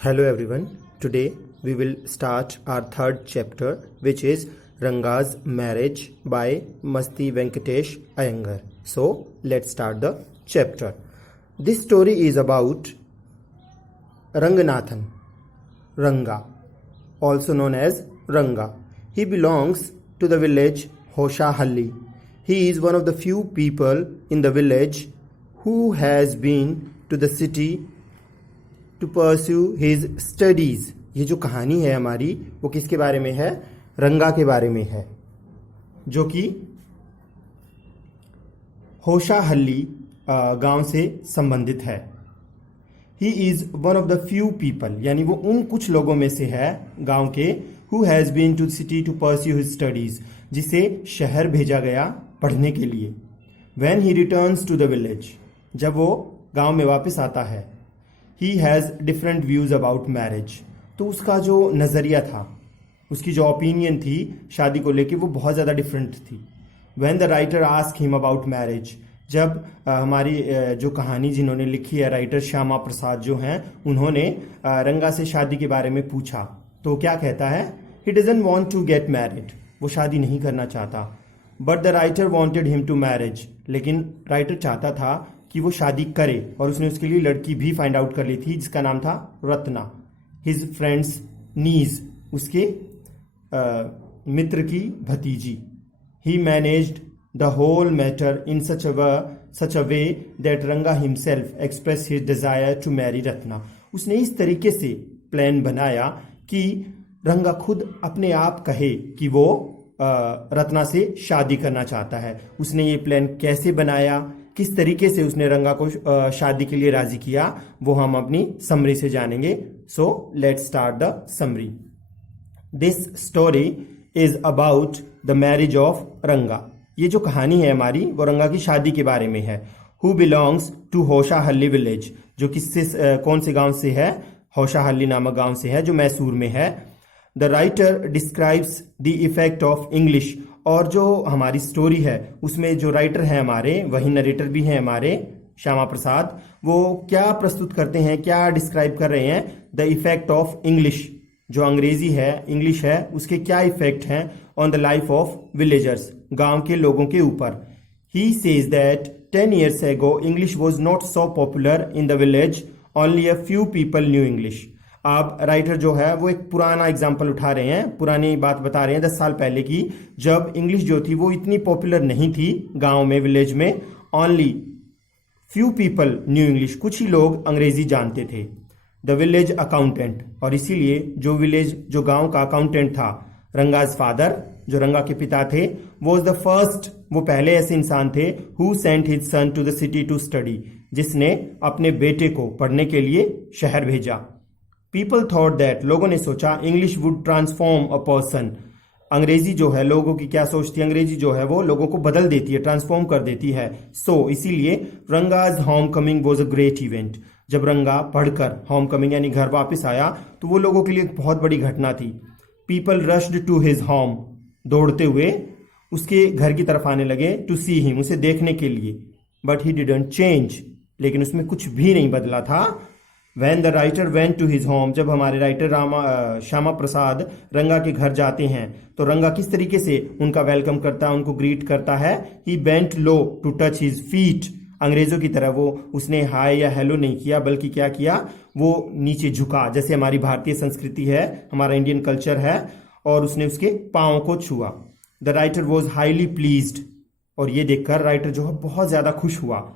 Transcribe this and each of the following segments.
Hello everyone. Today we will start our third chapter, which is Ranga's marriage by Masti Venkatesh Iyengar. So let's start the chapter. This story is about Ranganathan, Ranga, also known as Ranga. He belongs to the village Hoshahalli. He is one of the few people in the village who has been to the city to pursue his studies. ये जो कहानी है हमारी वो किसके बारे में है? रंगा के बारे में है, जो कि होशाहल्ली गांव से संबंधित है। He is one of the few people, यानी वो उन कुछ लोगों में से है गांव के, who has been to city to pursue his studies, जिसे शहर भेजा गया पढ़ने के लिए। When he returns to the village, जब वो गांव में वापस आता है, he has different views about marriage. तो उसका जो नज़रिया था, उसकी जो ओपिनियन थी शादी को लेके, वो बहुत ज़्यादा डिफरेंट थी। When the writer ask him about marriage, जब हमारी जो कहानी जिन्होंने लिखी है, राइटर श्यामा प्रसाद जो हैं, उन्होंने रंगा से शादी के बारे में पूछा, तो क्या कहता है? He doesn't want to get married, वो शादी नहीं करना चाहता। But the writer wanted him to marriage, लेकिन राइटर चाहता था कि वो शादी करे, और उसने उसके लिए लड़की भी फाइंड आउट कर ली थी जिसका नाम था रत्ना, हिज फ्रेंड्स नीज, उसके मित्र की भतीजी। He managed the whole matter in such a way that Ranga himself express his desire to marry Ratna. उसने इस तरीके से प्लान बनाया कि रंगा खुद अपने आप कहे कि वो रत्ना से शादी करना चाहता है। उसने ये प्लान कैसे बनाया, किस तरीके से उसने रंगा को शादी के लिए राजी किया, वो हम अपनी समरी से जानेंगे। So let's start the summary. This story is about the marriage of रंगा। ये जो कहानी है हमारी, वो रंगा की शादी के बारे में है। हु बिलोंग्स टू होशाहल्ली विलेज, जो किससे कौन से गांव से है? होशाहल्ली नामक गांव से है, जो मैसूर में है। The writer describes the effect of English, और जो हमारी स्टोरी है उसमें जो राइटर हैं हमारे, वही नरेटर भी हैं हमारे श्यामा प्रसाद, वो क्या प्रस्तुत करते हैं, क्या डिस्क्राइब कर रहे हैं? द इफेक्ट ऑफ इंग्लिश, जो अंग्रेजी है, इंग्लिश है, उसके क्या इफेक्ट हैं on the life of villagers, गांव के लोगों के ऊपर। He says that 10 years ago English was not so popular in the village, only a few people new English. अब राइटर जो है वो एक पुराना एग्जाम्पल उठा रहे हैं, पुरानी बात बता रहे हैं 10 साल पहले की, जब इंग्लिश जो थी वो इतनी पॉपुलर नहीं थी गांव में, विलेज में। Only few people new English, कुछ ही लोग अंग्रेजी जानते थे। द विलेज अकाउंटेंट, और इसीलिए जो गांव का अकाउंटेंट था, रंगाज फादर, जो रंगा के पिता थे, वॉज द फर्स्ट, वो पहले ऐसे इंसान थे, who sent his son to the city to study, जिसने अपने बेटे को पढ़ने के लिए शहर भेजा। पीपल थॉट दैट, लोगों ने सोचा, English would transform a person, अंग्रेजी जो है, लोगों की क्या सोचती है, अंग्रेजी जो है वो लोगों को बदल देती है, ट्रांसफॉर्म कर देती है। सो इसीलिए Ranga's home coming was a great event. जब रंगा पढ़कर होम कमिंग यानी घर वापस आया, तो वो लोगों के लिए एक बहुत बड़ी घटना थी। People rushed to his home, दौड़ते हुए उसके घर की तरफ आने लगे, टू सी हिम, उसे देखने के लिए। बट ही डिडंट चेंज, लेकिन उसमें कुछ भी नहीं बदला था। When the writer went to his home, जब हमारे राइटर श्यामा प्रसाद रंगा के घर जाते हैं, तो रंगा किस तरीके से उनका वेलकम करता है, उनको ग्रीट करता है? He bent low to touch his feet, अंग्रेजों की तरह वो उसने हाय या हेलो नहीं किया, बल्कि क्या किया, वो नीचे झुका, जैसे हमारी भारतीय संस्कृति है, हमारा इंडियन कल्चर है, और उसने उसके पाँव को छुआ। The writer was highly pleased, और ये देखकर राइटर जो है बहुत ज्यादा खुश हुआ।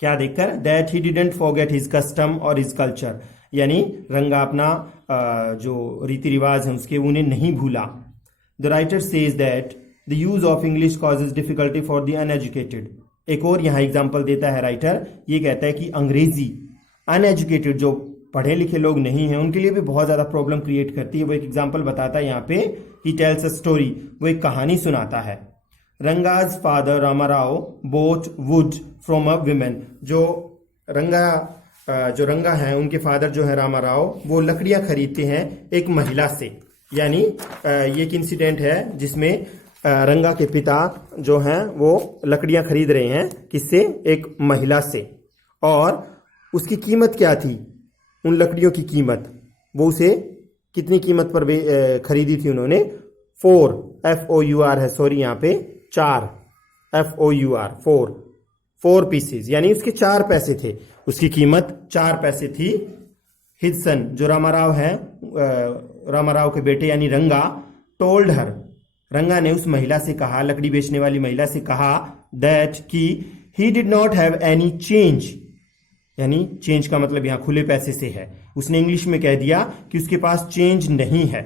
क्या देखकर? That he didn't forget his custom और हिज कल्चर, यानी रंगा अपना जो रीति रिवाज है उसके, उन्हें नहीं भूला। The writer says that the use of English causes difficulty for the uneducated. एक और यहाँ एग्जाम्पल देता है राइटर, ये कहता है कि अंग्रेजी अनएजुकेटेड, जो पढ़े लिखे लोग नहीं हैं, उनके लिए भी बहुत ज्यादा प्रॉब्लम क्रिएट करती है। वो एक एग्जाम्पल बताता है यहाँ पे, ही टेल्स अ स्टोरी, वो एक कहानी सुनाता है। Ranga's father Ramarao bought wood from a women, जो रंगा है, उनके फादर जो है रामाराव, वो लकड़ियां खरीदते हैं एक महिला से। यानी ये एक इंसिडेंट है जिसमें रंगा के पिता जो हैं वो लकड़ियां खरीद रहे हैं, किससे? एक महिला से। और उसकी कीमत क्या थी? उन लकड़ियों की कीमत, वो उसे कितनी कीमत पर खरीदी थी उन्होंने? 4 FOUR है, सॉरी यहाँ पे 4 FOUR 4 पीसेज, यानी उसके 4 पैसे थे, उसकी कीमत 4 पैसे थी। हिज सन, जो रामाराव है, रामाराव के बेटे यानी रंगा, टोल्ड हर, रंगा ने उस महिला से कहा, लकड़ी बेचने वाली महिला से कहा, दैट कि he did not have any change, यानी चेंज का मतलब यहां खुले पैसे से है, उसने इंग्लिश में कह दिया कि उसके पास चेंज नहीं है।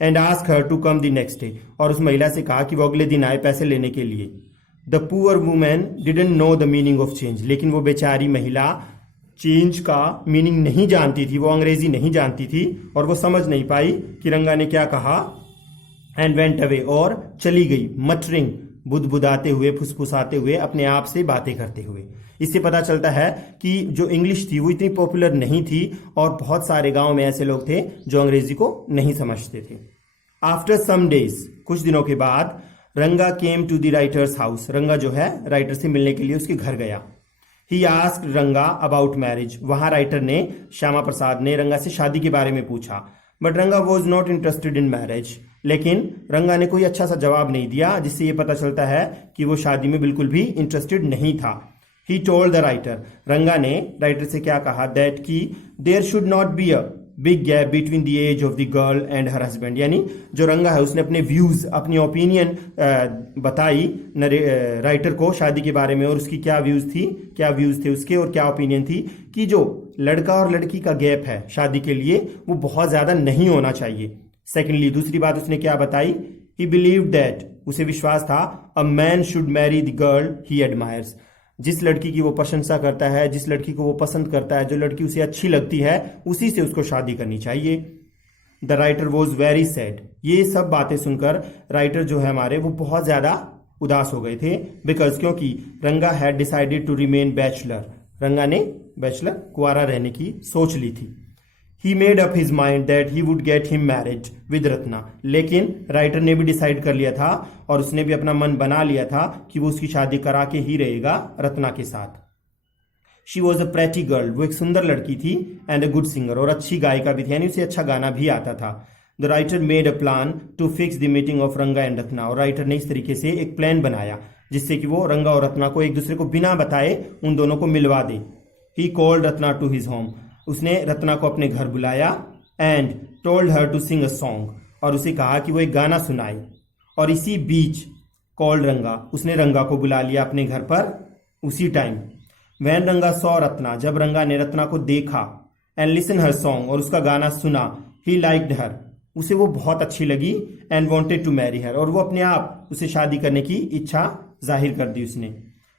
And ask her to come the next day, और उस महिला से कहा कि वो अगले दिन आए पैसे लेने के लिए। The poor women didn't know the meaning of change, लेकिन वो बेचारी महिला चेंज का मीनिंग नहीं जानती थी, वो अंग्रेजी नहीं जानती थी और वो समझ नहीं पाई कि रंगा ने क्या कहा। एंड वेंट अवे, और चली गई, मटरिंग, बुदबुदाते हुए, फुसफुसाते हुए, अपने आप से बातें करते हुए। इससे पता चलता है कि जो इंग्लिश थी वो इतनी पॉपुलर नहीं थी और बहुत सारे गांव में ऐसे लोग थे जो अंग्रेजी को नहीं समझते थे। आफ्टर सम डेज, कुछ दिनों के बाद, Ranga came to the writer's house, Ranga जो है राइटर से मिलने के लिए उसके घर गया। ही आस्क्ड रंगा अबाउट मैरिज, वहां राइटर ने, श्यामा प्रसाद ने रंगा से शादी के बारे में पूछा। बट रंगा was not interested in marriage, लेकिन रंगा ने कोई अच्छा सा जवाब नहीं दिया, जिससे ये पता चलता है कि वो शादी में बिल्कुल भी इंटरेस्टेड नहीं था। ही टोल्ड द राइटर, रंगा ने राइटर से क्या कहा, दैट कि there should not be a big gap between the age of the girl and her husband, यानी जो रंगा है उसने अपने व्यूज, अपनी ओपिनियन बताई राइटर को शादी के बारे में, और उसकी क्या व्यूज थे उसके, और क्या ओपिनियन थी कि जो लड़का और लड़की का गैप है शादी के लिए वो बहुत ज्यादा नहीं होना चाहिए। सेकेंडली, दूसरी बात उसने क्या बताई, ही बिलीव्ड दैट, उसे विश्वास था, a man should Mary the girl he admires, जिस लड़की की वो प्रशंसा करता है, जिस लड़की को वो पसंद करता है, जो लड़की उसे अच्छी लगती है, उसी से उसको शादी करनी चाहिए। The writer was very sad, ये सब बातें सुनकर राइटर जो है हमारे वो बहुत ज्यादा उदास हो गए थे। बिकॉज, क्योंकि Ranga had decided to remain bachelor, Ranga ने बैचलर कुंवारा रहने की सोच ली थी। He made up his mind that he would get him married with Ratna, लेकिन राइटर ने भी डिसाइड कर लिया था और उसने भी अपना मन बना लिया था कि वो उसकी शादी करा के ही रहेगा रत्ना के साथ। She was a pretty girl, वो एक सुंदर लड़की थी, एंड अ गुड सिंगर, और अच्छी गायिका भी थी, यानी उसे अच्छा गाना भी आता था। The writer made a plan to fix the meeting of Ranga and Ratna, और राइटर ने इस तरीके से एक प्लान बनाया जिससे कि वो रंगा और रत्ना को एक दूसरे को बिना बताए उन दोनों को मिलवा दे। He called Ratna to his home, उसने रत्ना को अपने घर बुलाया, and told her to sing a song, और उसे कहा कि वो एक गाना सुनाए। और इसी बीच कॉल्ड रंगा, उसने रंगा को बुला लिया अपने घर पर उसी टाइम। वैन रंगा सॉ रत्ना, जब रंगा ने रत्ना को देखा, एंड लिसन हर सॉन्ग, और उसका गाना सुना, ही लाइक्ड हर, उसे वो बहुत अच्छी लगी, and wanted to marry her, और वो अपने आप उसे शादी करने की इच्छा जाहिर कर दी उसने।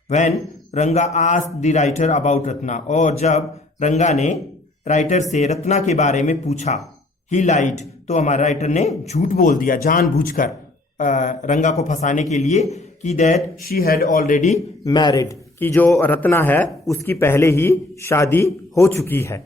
वैन रंगा asked the writer about Ratna, और जब रंगा ने राइटर से रत्ना के बारे में पूछा, ही लाइड, तो हमारा राइटर ने झूठ बोल दिया जानबूझकर रंगा को फंसाने के लिए, कि that she had already married, कि जो रत्ना है उसकी पहले ही शादी हो चुकी है।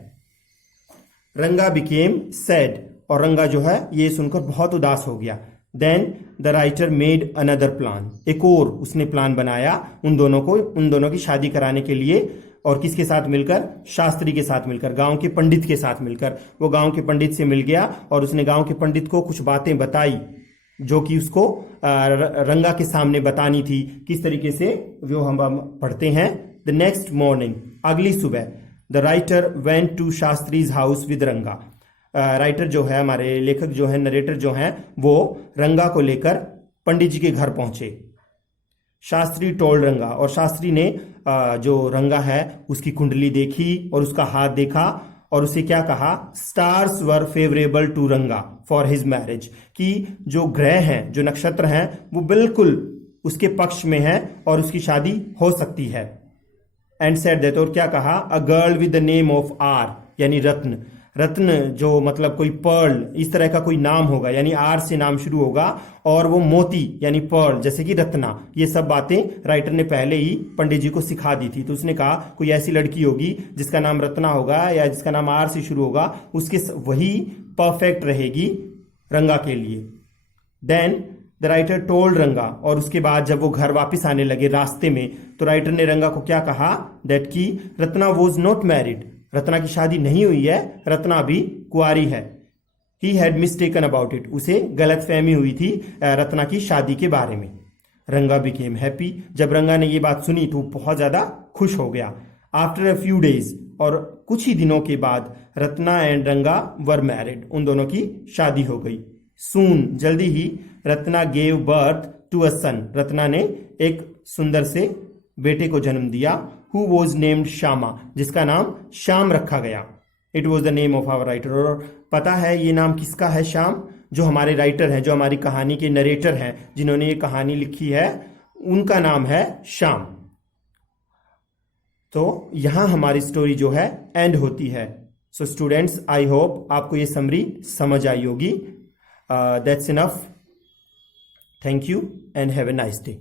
रंगा बिकेम सैड, और रंगा जो है ये सुनकर बहुत उदास हो गया। Then the writer made another plan, एक और उसने प्लान बनाया उन दोनों की शादी कराने के लिए, और किसके साथ मिलकर, शास्त्री के साथ मिलकर, गांव के पंडित के साथ मिलकर। वो गांव के पंडित से मिल गया और उसने गांव के पंडित को कुछ बातें बताई जो कि उसको रंगा के सामने बतानी थी। किस तरीके से, वो हम पढ़ते हैं। द नेक्स्ट मॉर्निंग, अगली सुबह, the writer went to Shastri's house with Ranga, writer जो है हमारे लेखक जो है, नरेटर जो है, वो रंगा को लेकर पंडित जी के घर पहुंचे। शास्त्री टोल्ड रंगा, और शास्त्री ने जो रंगा है उसकी कुंडली देखी और उसका हाथ देखा, और उसे क्या कहा, स्टार्स वर फेवरेबल टू रंगा फॉर हिज मैरिज, कि जो ग्रह हैं, जो नक्षत्र हैं, वो बिल्कुल उसके पक्ष में है और उसकी शादी हो सकती है। एंड सेड दैट, और क्या कहा, a girl with the name of R, यानी रत्न, रत्न जो मतलब कोई पर्ल, इस तरह का कोई नाम होगा, यानी आर से नाम शुरू होगा, और वो मोती यानी पर्ल, जैसे कि रत्ना। ये सब बातें राइटर ने पहले ही पंडित जी को सिखा दी थी। तो उसने कहा कोई ऐसी लड़की होगी जिसका नाम रत्ना होगा या जिसका नाम आर से शुरू होगा, उसके वही परफेक्ट रहेगी रंगा के लिए। देन द राइटर टोल्ड रंगा, और उसके बाद जब वो घर वापस आने लगे रास्ते में, तो राइटर ने रंगा को क्या कहा, दैट की Ratna was not married, Ratna की शादी नहीं हुई है, रत्ना अभी कुंवारी है। He had mistaken about it, उसे गलतफहमी हुई थी रत्ना की शादी के बारे में। रंगा बिकेम हैप्पी, जब रंगा ने ये बात सुनी तो बहुत ज्यादा खुश हो गया। आफ्टर अ फ्यू डेज, और कुछ ही दिनों के बाद रत्ना एंड रंगा वर मैरिड, उन दोनों की शादी हो गई। सून, जल्दी ही, Ratna gave birth to a son, Ratna ने एक सुंदर से बेटे को जन्म दिया। हु वॉज नेम्ड श्यामा, जिसका नाम श्याम रखा गया। It was the name of our writer, और पता है ये नाम किसका है? श्याम, जो हमारे राइटर हैं, जो हमारी कहानी के नरेटर हैं, जिन्होंने ये कहानी लिखी है, उनका नाम है श्याम। तो यहां हमारी स्टोरी जो है एंड होती है। सो स्टूडेंट्स, आई होप आपको ये समरी समझ आई होगी। That's enough. Thank you and have a nice day.